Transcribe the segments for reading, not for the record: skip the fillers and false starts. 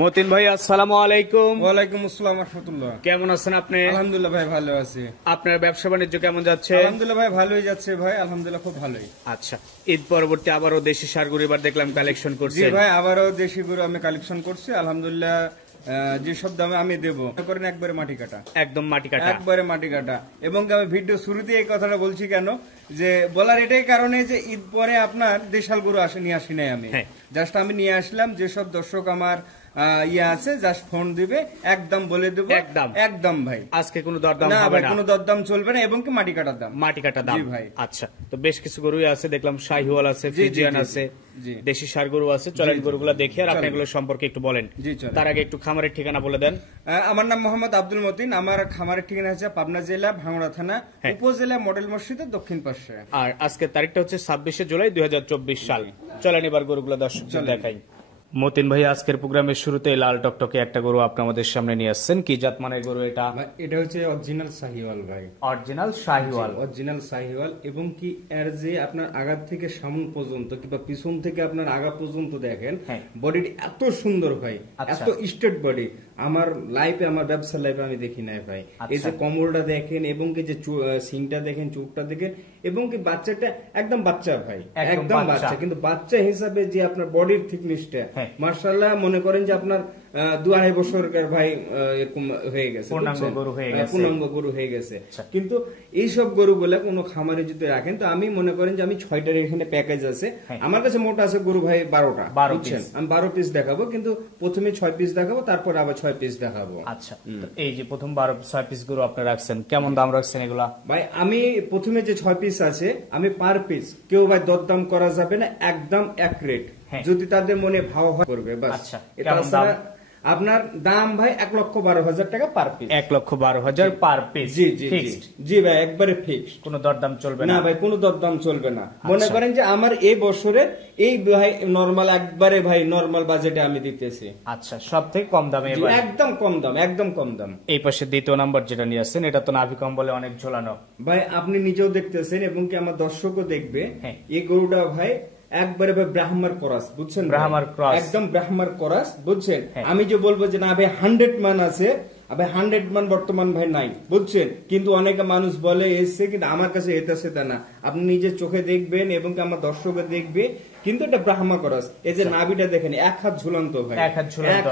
মতিন ভাই, আসসালামু আলাইকুম। ওয়ালাইকুম আসসালাম রাহমাতুল্লাহ। কেমন আছেন আপনি? আলহামদুলিল্লাহ ভাই, ভালো আছি। আপনার ব্যবসা বাণিজ্য কেমন যাচ্ছে? আলহামদুলিল্লাহ ভাই, ভালোই যাচ্ছে ভাই, আলহামদুলিল্লাহ খুব ভালোই। আচ্ছা, ঈদ পরবর্তী আবারও দেশি সারগুলো এবার দেখলাম কালেকশন জি করছেন। ভাই, আবারও দেশি গরু আমি কালেকশন করছি আলহামদুলিল্লাহ। যেসব দামে আমি দেবো করেন একবারে মাটি কাটা, একদম মাটি কাটা। একবারে মাটি কাটা। এবং আমি ভিডিও শুরুতে এই কথাটা বলছি কেন, যে বলার এটাই কারণে যে ঈদ পরে আপনার দেশাল গরু নিয়ে আসি নাই আমি। জাস্ট আমি নিয়ে আসলাম, যেসব দর্শক আমার ইয়ে আছে জাস্ট ফোন দিবে, একদম বলে দেবো, একদম একদম ভাই। আজকে কোনো দরদাম না হবে ভাই, না? কোনো দরদাম চলবে না, এবং কি মাটি কাটার দাম। মাটি কাটা দাম। জি ভাই। আচ্ছা, তো বেশ কিছু গরুই আছে দেখলাম, শাহিওয়াল আছে, ফ্রিজিয়ান আছে, দেশি সার গরু আছে। চলেন গরুগুলো দেখি আর আপনি এগুলো সম্পর্কে একটু বলেন। তার আগে একটু খামারের ঠিকানা বলে দেন। আমার নাম মোহাম্মদ আব্দুল মতিন, আমার খামারের ঠিকানা হচ্ছে পাবনা জেলা ভাঙড়া থানা, উপজেলা মডেল মসজিদের দক্ষিণ পাশে। আর আজকের তারিখটা হচ্ছে 26শে জুলাই 2024 সাল। চলেন এবার গরুগুলো দর্শকদের দেখাই। মতিন ভাই, আজকের প্রোগ্রামের শুরুতে লাল টকটকে একটা গরু আপনি আমাদের সামনে নিয়ে আসছেন। কি জাত মানের গরু এটা? এটা হচ্ছে অরিজিনাল শাহিওয়াল ভাই, অরিজিনাল শাহিওয়াল। অরিজিনাল শাহিওয়াল, এবং কি এর যে আপনার আগা থেকে সামন পর্যন্ত কিংবা পিছন থেকে আপনার আগা পর্যন্ত দেখেন, বডিটি এত সুন্দর ভাই, এত স্ট্রেট বডি আমার লাইফে, আমার ব্যবসার লাইফে আমি দেখি নাই ভাই। এই যে কমলটা দেখেন, এবং কি যে সিংটা দেখেন, চোখটা দেখেন, এবং কি বাচ্চাটা একদম বাচ্চা ভাই, একদম বাচ্চা, কিন্তু বাচ্চা হিসাবে যে আপনার বডির থিকনেসটা মাশাআল্লাহ, মনে করেন যে আপনার 2-2.5 বছরের ভাই এরকম হয়ে গেছে, পূর্ণাঙ্গ গরু হয়ে গেছে। কিন্তু এইসব গরুগুলা কোনো খামারে যদি রাখেন, তো আমি মনে করেন যে আমি 6টার এখানে প্যাকেজ আছে আমার কাছে, মোট আছে গরু ভাই 12টা, বুঝছেন? আমি 12 পিস দেখাবো, কিন্তু প্রথমে 6 পিস দেখাবো, তারপর আবার 6 পিস দেখাবো। আচ্ছা, এই যে প্রথম 6 পিস গরু আপনি রাখছেন, কেমন দাম রাখছেন এগুলা? ভাই আমি প্রথমে যে 6 পিস আছে, আমি পার পিস কেউ ভাই দরদাম করা যাবে না, একদম এক রেট। যদি তাদের মনে ভাব হয় করবে বাস। আচ্ছা, এটা আপনার দাম ভাই 1,12,000 টাকা পার পিস। 1,12,000 per piece. জি জি জি ভাই, একবারে ফিক্সড, কোনো দরদাম চলবে না ভাই, কোনো দরদাম চলবে না। মনে করেন যে আমার এই বছরের এই ভাই নরমাল, একবারে ভাই নরমাল বাজেটে আমি দিতেছি। আচ্ছা, সব থেকে কম দামে, একদম কম দাম, একদম কম দাম। এই পাশে দ্বিতীয় নাম্বার যেটা নিয়ে আসছেন, এটা তো নাভি কম্বলে অনেক ঝোলানো ভাই, আপনি নিজেও দেখতেছেন এবং কি আমার দর্শকও দেখবে। এই গরুটা ভাই একবারে ব্রাহ্মার ক্রস, বুঝছেন? ব্রাহ্মার ক্রস, একদম ব্রাহ্মার ক্রস, বুঝছেন? আমি যে বলবো যে না ভাই 100 মান আছে, ভাই 100 মান বর্তমান ভাই নাই, বুঝছেন? কিন্তু অনেকে মানুষ বলে এসছে, কিন্তু আমার কাছে এটা সেটা না। আপনি নিজের চোখে দেখবেন এবং আমার দর্শকে দেখবে, কিন্তু এটা ব্রাহ্মা ক্রস। এই যে নাভিটা দেখেন, এক হাত ঝুলন্ত ভাই, এক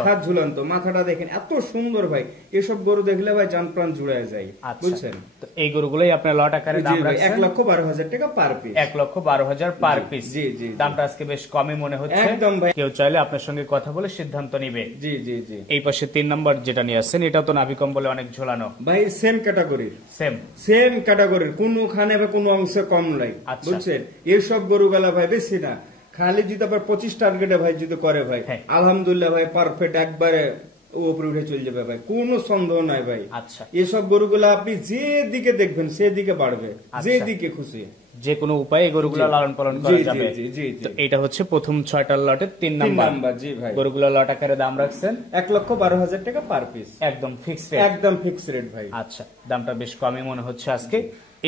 হাত ঝুলন্ত, মাথাটা দেখেন এত সুন্দর ভাই। এসব গরু দেখলে ভাই জান প্রাণ জুড়ে যায়, বুঝছেন? তো এই গরুগুলোই আপনার লট আকারে দাম রাখছেন 1,12,000 টাকা পার পিস। 1,12,000 per piece. জি জি, দামটা আজকে বেশ কমই মনে হচ্ছে। একদম ভাই, কেউ চাইলে আপনার সঙ্গে কথা বলে সিদ্ধান্ত নিবে। জি জি জি। এই পাশে 3 নাম্বার যেটা নিয়ে আসছেন, এটা তো নাভি কম্বলে অনেক ঝোলানো ভাই, সেম ক্যাটাগরির, সেম ক্যাটাগরির, কোনখানে বা কোনো অংশে কম নাই, বুঝছেন? এইসব গরুগুলা ভাই বেশি না, খালি যদি আবার 25 টার্গেটে ভাই যদি করে ভাই, আলহামদুলিল্লাহ ভাই পারফেক্ট, একবারে উপরে উঠে চলে যাবে ভাই, কোনো সন্দেহ নাই ভাই। আচ্ছা, এসব গরুগুলা আপনি যে দিকে দেখবেন সেদিকে বাড়বে, যে দিকে খুশি, যে কোনো উপায়ে গরুগুলো লালন পালন করা যাবে। তো এটা হচ্ছে প্রথম 6টার লটের 3 নাম্বার। জি ভাই, গরুগুলো লট আকারে দাম রাখছেন 1,12,000 টাকা পার পিস, একদম ফিক্সড রেট, একদম ফিক্সড রেট ভাই। আচ্ছা, দামটা বেশ কমই মনে হচ্ছে আজকে।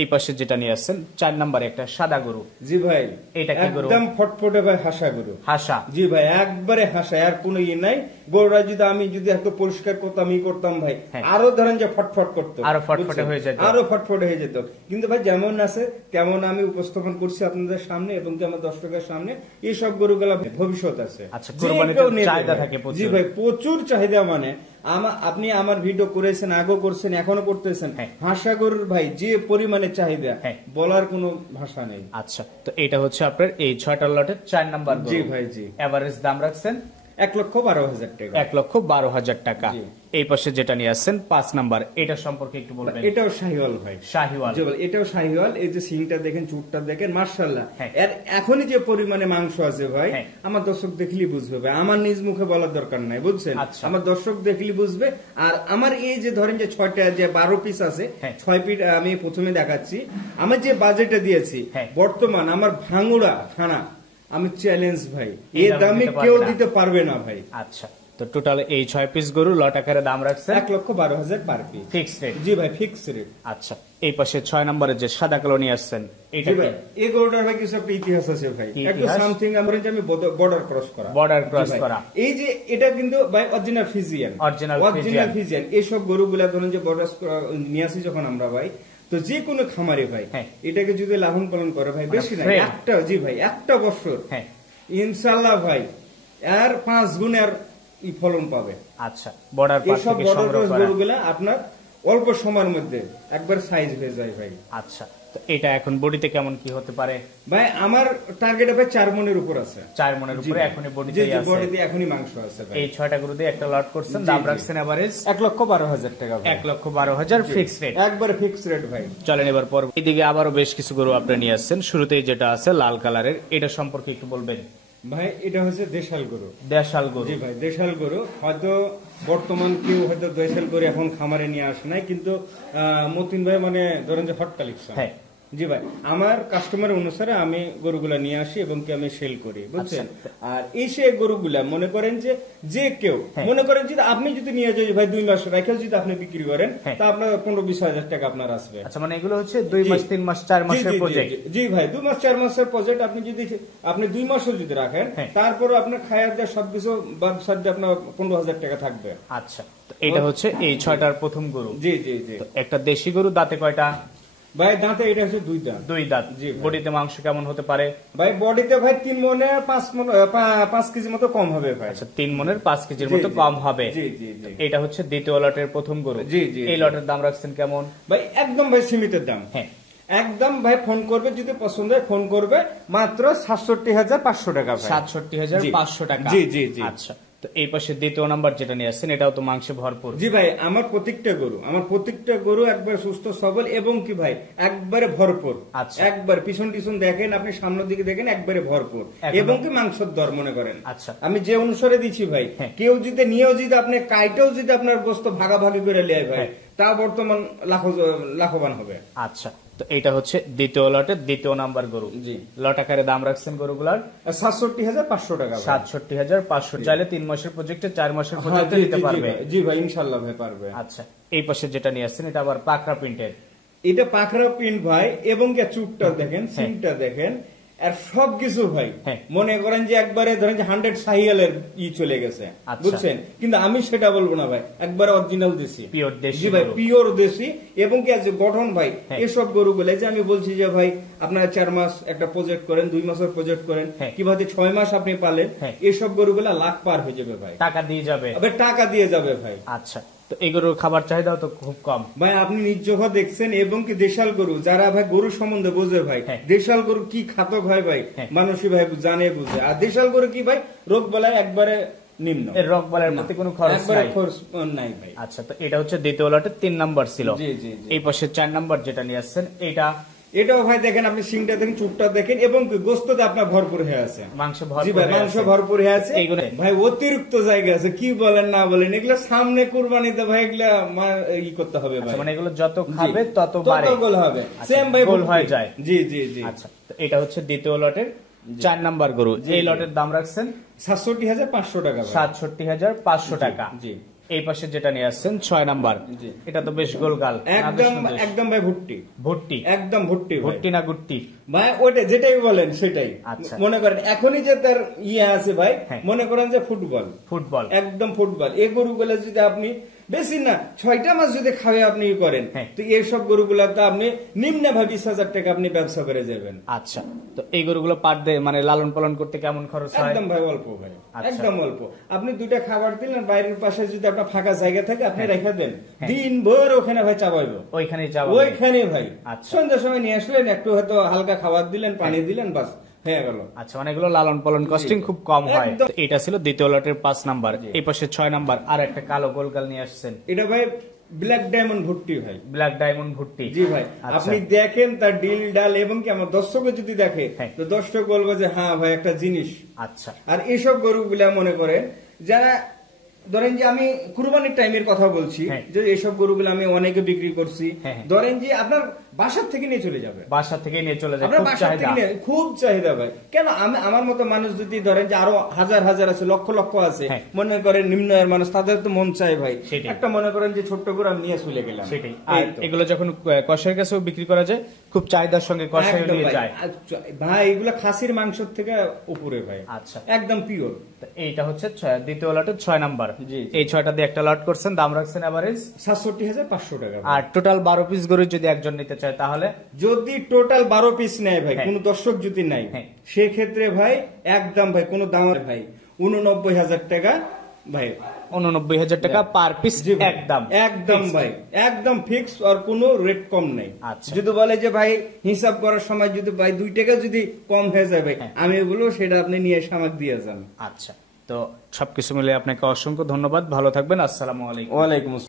এই পাশে যেটা নিয়ে আসছেন 4 নাম্বারে একটা সাদা গরু। জি ভাই, এটা কি গরু? একদম ফটফটে ভাই, হাসা গরু, হাসা। জি ভাই, একবারে হাসা, আর কোনো ই নাই। গরুটা যদি আমি যদি একটু পরিষ্কার করতাম, করতাম ভাই, আরো ধরেন যে ফটফট করতো, আরো ফটফটে হয়ে যেত, আরো ফটফটে হয়ে যেত। কিন্তু ভাই যেমন আছে তেমন আমি উপস্থাপন করছি আপনাদের সামনে এবং আমার দর্শকের সামনে। এইসব গরুগুলা ভবিষ্যৎ আছে। আচ্ছা, কুরবানিতে চাহিদা থাকে প্রচুর। জি ভাই, প্রচুর চাহিদা। মানে আপনি আমার ভিডিও করেছেন, আগেও করছেন, এখনো করতেছেন। হাসা গরুর ভাই যে পরিমাণে চাহিদা, বলার কোনো ভাষা নেই। আচ্ছা, তো এটা হচ্ছে আপনার এই 6টার লটের 4 নাম্বার। জি ভাই, জি। এভারেজ দাম রাখছেন 1,12,000 টাকা, 1,12,000 টাকা। এই পাশে যেটা নিয়ে আসছেন 5 নাম্বার, এটা সম্পর্কে একটু বলবেন। এটাও শাহিওয়াল ভাই, শাহিওয়াল, এটাও শাহিওয়াল। এই যে সিংটা দেখেন, চুটটা দেখেন, মাশাআল্লাহ। এর এখনই যে পরিমাণে মাংস আছে ভাই, আমার দর্শক দেখলেই বুঝবে ভাই, আমার নিজ মুখে বলার দরকার নাই, বুঝছেন? আমার দর্শক দেখলেই বুঝবে। আর আমার এই যে ধরেন যে 6টা যে 12 পিস আছে, 6 পিস আমি প্রথমে দেখাচ্ছি। আমার যে বাজেটে দিয়েছি বর্তমান আমার ভাঙুড়া থানা, আমি চ্যালেঞ্জ ভাই, এই দামে কেউ দিতে পারবে না ভাই। আচ্ছা, তো টোটাল এই 6 পিস গরু লট আকারে দাম রাখছেন 1,12,000 পার পিস, ফিক্সড রেট। জি ভাই, ফিক্সড রেট। আচ্ছা, এই পাশে 6 নম্বরে যে সাদা কালো নিয়ে আসছেন এটা জি ভাই, এই গরুটার ভাই কিছু একটা ইতিহাস আছে ভাই, কি একটু ইতিহাস? সামথিং আমরা যে আমি বর্ডার ক্রস করা। বর্ডার ক্রস জি ভাই, করা। এই যে এটা কিন্তু ভাই অরিজিনাল ফিজিয়ান, Original ফিজিয়ান। এইসব গরুগুলা ধরুন যে বর্ডার নিয়ে আসি যখন আমরা ভাই, তো যে কোনো খামারে ভাই হ্যাঁ। এটাকে যদি লালন পালন করে ভাই, বেশি না frame। একটা, জি ভাই একটা বছর হ্যাঁ ইনশাআল্লাহ ভাই আর 5 গুণের ফলন পাবে। আচ্ছা, বর্ডার পার এইসব থেকে বর্ডার সংগ্রহ ক্রস করা। গরুগুলা আপনার অল্প সময়ের মধ্যে একবার সাইজ হয়ে যায় ভাই। আচ্ছা, তো এটা এখন বডিতে কেমন কি হতে পারে? ভাই আমার টার্গেট ভাই 4 মনের উপর আছে। 4 মনের জি উপরে ভাই। এখনই জি, বডিতেই জি, আছে। বডিতে এখনই মাংস আছে ভাই। এই 6টা গরু দিয়ে একটা লট করছেন, জি, দাম জি। রাখছেন এভারেজ 1,12,000 টাকা ভাই। 1,12,000 ফিক্স রেট। একবারে ফিক্সড রেট ভাই। চলেন এবার পর এদিকে আবারও বেশ কিছু গরু আপনি নিয়ে আসছেন। শুরুতেই যেটা আছে লাল কালারের, এটা সম্পর্কে একটু বলবেন। ভাই এটা হচ্ছে দেশাল গরু। দেশাল গরু। জি ভাই, দেশাল গরু। হয়তো বর্তমান কেউ হয়তো দেশাল গরু এখন খামারে নিয়ে আসে নাই, কিন্তু মতিন ভাই মানে ধরেন যে হট কালেকশন। হ্যাঁ। জি ভাই, আমার কাস্টমার অনুসারে আমি গরুগুলা নিয়ে আসি এবং কি আমি সেল করি, বুঝছেন। আর এই সে গরুগুলা মনে করেন যে কেউ হ্যাঁ। মনে করেন যে আপনি যদি নিয়ে যাই ভাই 2 মাস রেখে যদি আপনি বিক্রি করেন, হ্যাঁ। তা আপনার 15-20 হাজার টাকা আপনার আসবে। আচ্ছা, মানে এগুলো হচ্ছে 2 মাস 3 মাস 4 মাসের প্রজেক্ট। জি ভাই, 2 মাস 4 মাসের প্রজেক্ট। আপনি যদি 2 মাসও যদি রাখেন, হ্যাঁ। তারপরে আপনার খায়ার দেওয়া সবকিছু বাদ সাথে আপনার 15,000 টাকা থাকবে। আচ্ছা, তো এটা হচ্ছে এই 6টার প্রথম গরু। জি জি জি তো একটা দেশি গরু, দাঁতে কয়টা? ভাই দাঁতে এটা হচ্ছে 2 দাঁত। 2 দাঁত। জি ভাই। বডিতে মাংস কেমন হতে পারে? ভাই বডিতে ভাই 3 মনে 5 কেজি মতো কম হবে ভাই। আচ্ছা, 3 মনের 5 কেজির জি, মতো জি। কম হবে। জি জি জি এটা হচ্ছে দ্বিতীয় লটের প্রথম গরু। জি, জি, এই জি। লটের দাম রাখছেন কেমন? ভাই একদম ভাই সীমিতের দাম। হ্যাঁ। একদম ভাই ফোন করবে, যদি পছন্দ হয় ফোন করবে, মাত্র 67,500 টাকা ভাই। 67,500 টাকা। জি, জি, জি। আচ্ছা, তো এই পাশে দ্বিতীয় নাম্বার যেটা নিয়ে আসছেন, এটাও তো মাংসে ভরপুর। জি ভাই, আমার প্রত্যেকটা গরু একবার সুস্থ সবল এবং কি ভাই একবারে ভরপুর। আচ্ছা। একবার পিছন দেখেন, আপনি সামনের দিকে দেখেন, একবারে ভরপুর একদম। এবং কি মাংসের দর মনে করেন। আচ্ছা। আমি যে অনুসারে দিচ্ছি ভাই, হ্যাঁ। কেউ যদি নিয়েও যদি আপনি কাইটেও যদি আপনার গোস্ত ভাগাভাগি করে নেয় ভাই, হ্যাঁ। তা বর্তমান লাভবান হবে। আচ্ছা, তো এটা হচ্ছে দ্বিতীয় লটের দ্বিতীয় নাম্বার গরু। জি। লট আকারে দাম রাখছেন গরুগুলার 67,500 টাকা ভাই। 67,500। চাইলে 3 মাসের প্রজেক্টে 4 মাসের হ্যাঁ, প্রজেক্টে জি, নিতে জি, জি পারবে। ভাই। জি ভাই, ইনশাল্লাহ ভাই পারবে। আচ্ছা, এই পাশে যেটা নিয়ে আসছেন এটা আবার পাকড়া প্রিন্টের। এটা পাখরা প্রিন্ট ভাই, এবং কি চুপটা দেখেন, হ্যাঁ। সিংটা দেখেন, আর সবকিছু ভাই হ্যাঁ। মনে করেন যে একবারে ধরেন যে 100 সাহিয়ালের চলে গেছে, আচ্ছা। বুঝছেন। কিন্তু আমি সেটা বলবো না ভাই, একবারে অরিজিনাল দেশি, Pure দেশি জি ভাই, গরু। পিওর দেশি। এবং কি আছে গঠন ভাই, হ্যাঁ। এসব গরুগুলো যে আমি বলছি যে ভাই আপনারা 4 মাস একটা প্রজেক্ট করেন, 2 মাসের প্রজেক্ট করেন, হ্যাঁ। কিভাবে 6 মাস আপনি পালেন, হ্যাঁ। এসব গরুগুলা লাখ পার হয়ে যাবে ভাই, টাকা দিয়ে যাবে। আবার টাকা দিয়ে যাবে ভাই। আচ্ছা, তো এই গরুর খাবার চাহিদাও তো খুব কম। ভাই আপনি নিজ চোখে দেখছেন, এবং কি দেশাল গরু যারা ভাই গরু সম্বন্ধে বোঝে ভাই, হ্যাঁ। দেশাল গরু কি খাতক হয় ভাই, হ্যাঁ। মানুষই ভাই জানে বুঝে। আর দেশাল গরু কি ভাই রোগ বেলায় একবারে নিম্ন, এর রোগ বালার প্রতি কোনো খরচ একবারে নাই। খরচ নাই ভাই। আচ্ছা, তো এটা হচ্ছে দ্বিতীয় লটের 3 নাম্বার ছিল। জি, জি, জি। এই পাশে 4 নাম্বার যেটা নিয়ে আসছেন, এটা এটাও ভাই দেখেন, আপনি সিংটা দেখেন, চুপটা দেখেন, এবং কি গোস্ততে আপনার ভরপুর হয়ে আছে। মাংস জি ভরপুর ভাই, হয়ে মাংস আছে। ভরপুর হয়ে আছে। এইগুলো ভাই অতিরিক্ত জায়গা আছে, কি বলেন না বলেন, এগুলো সামনে কুরবানিতে ভাই এগুলা ই করতে হবে ভাই। আচ্ছা, মানে এগুলো যত জি। খাবে তত বাড়ে। গোল হবে, আচ্ছা, সেম ভাই গোল ভর্তি। হয়ে যায়। জি জি জি। আচ্ছা, তো এটা হচ্ছে দ্বিতীয় লটের 4 নাম্বার গরু। জি, এই জি। লটের দাম রাখছেন 67,500 টাকা ভাই। 67,500 টাকা। জি। এই পাশে যেটা নিয়ে আসছেন 6 নাম্বার, জি। এটা তো বেশ গোলগাল। একদম ভাই ভুট্টি, ভুট্টি। একদম ভুট্টি ভাই। ভুট্টি না গুট্টি? ভাই ওটা যেটাই বলেন সেটাই। আচ্ছা। মনে করেন এখনই যে তার আছে ভাই, হ্যাঁ। মনে করেন যে ফুটবল, ফুটবল। একদম ফুটবল। এই গরুগুলো যদি আপনি বেশি না 6টা মাস যদি খাওয়া আপনি করেন, হ্যাঁ। তো এইসব গরুগুলো তো আপনি নিম্নে ভাই 20,000 টাকা আপনি ব্যবসা করে যাবেন। আচ্ছা, তো এই গরুগুলো পার ডে মানে লালন পালন করতে কেমন খরচ হয়? একদম ভাই অল্প ভাই, আচ্ছা। একদম অল্প। আপনি 2টা খাবার দিলেন, বাইরের পাশে যদি আপনার ফাঁকা জায়গা থাকে আপনি রেখে দেন, হ্যাঁ। দিন ভোর ওখানে ভাই চাবাইবো, ওইখানেই যাবো। ওইখানে ভাই। আচ্ছা। সন্ধ্যার সময় নিয়ে আসলেন, একটু হয়তো হালকা খাবার দিলেন, পানি দিলেন, বাস হয়ে গেল। আচ্ছা, মানে এগুলো লালন পালন কস্টিং খুব কম হয়। একদম। তো এটা ছিল দ্বিতীয় লটের 5 নাম্বার। এই পাশে 6 নাম্বার আর একটা কালো গোলগাল নিয়ে আসছেন। এটা ভাই ব্ল্যাক ডায়মন্ড ভুট্টি ভাই। Black diamond ভুট্টি। জি ভাই, আচ্ছা। আপনি দেখেন তার ডিল ডাল, এবং কি আমার দর্শক যদি দেখে, হ্যাঁ। তো দর্শক বলবো যে হ্যাঁ ভাই একটা জিনিস। আচ্ছা। আর এইসব গরুগুলা মনে করেন যারা ধরেন যে আমি কুরবানির টাইমের কথা বলছি, যে এইসব গরুগুলো আমি অনেকে বিক্রি করছি, ধরেন যে আপনার বাসার থেকে নিয়ে চলে যাবে, বাসা থেকে নিয়ে চলে যায়, আপনার বাসার থেকে নিয়ে খুব চাহিদা ভাই। কেন আমার মতো মানুষ যদি ধরেন যে আরো হাজার হাজার আছে, লক্ষ লক্ষ আছে, মনে করেন নিম্ন আয়ের মানুষ, তাদের তো মন চায় ভাই একটা মনে করেন যে ছোট্ট করে আমি নিয়ে চলে গেলাম। সেটাই। আর এগুলো যখন কষাইয়ের কাছেও বিক্রি করা যায়, খুব চাহিদার সঙ্গে কষাই নিয়ে যায় ভাই। এগুলো খাসির মাংসের থেকে উপরে ভাই, আচ্ছা একদম পিওর। এইটা হচ্ছে দ্বিতীয় লটের 6 নাম্বার। এই 6টা দিয়ে একটা লট করছেন, দাম রাখছেন এভারেজ ৬৭,৫০০ টাকা। আর টোটাল 12 পিস গরু যদি একজন নিতে চায়, তাহলে যদি টোটাল 12 পিস নেয় ভাই, কোন দর্শক যদি নাই, সেক্ষেত্রে ভাই একদম ভাই কোন দাম ভাই 89,০০০ টাকা ভাই, 89,০০০ টাকা পার পিস, একদম একদম ভাই, একদম ফিক্স, আর কোনো রেট কম নাই। যদি বলে যে ভাই হিসাব করার সময় যদি ভাই 2 টাকা যদি কম হয়ে যায় ভাই, আমি বলবো সেটা আপনি নিয়ে এসে আমাকে দিয়ে যান। আচ্ছা, তো সবকিছু মিলে আপনাকে অসংখ্য ধন্যবাদ, ভালো থাকবেন, আসসালামু আলাইকুম। ওয়ালাইকুম আসসালাম।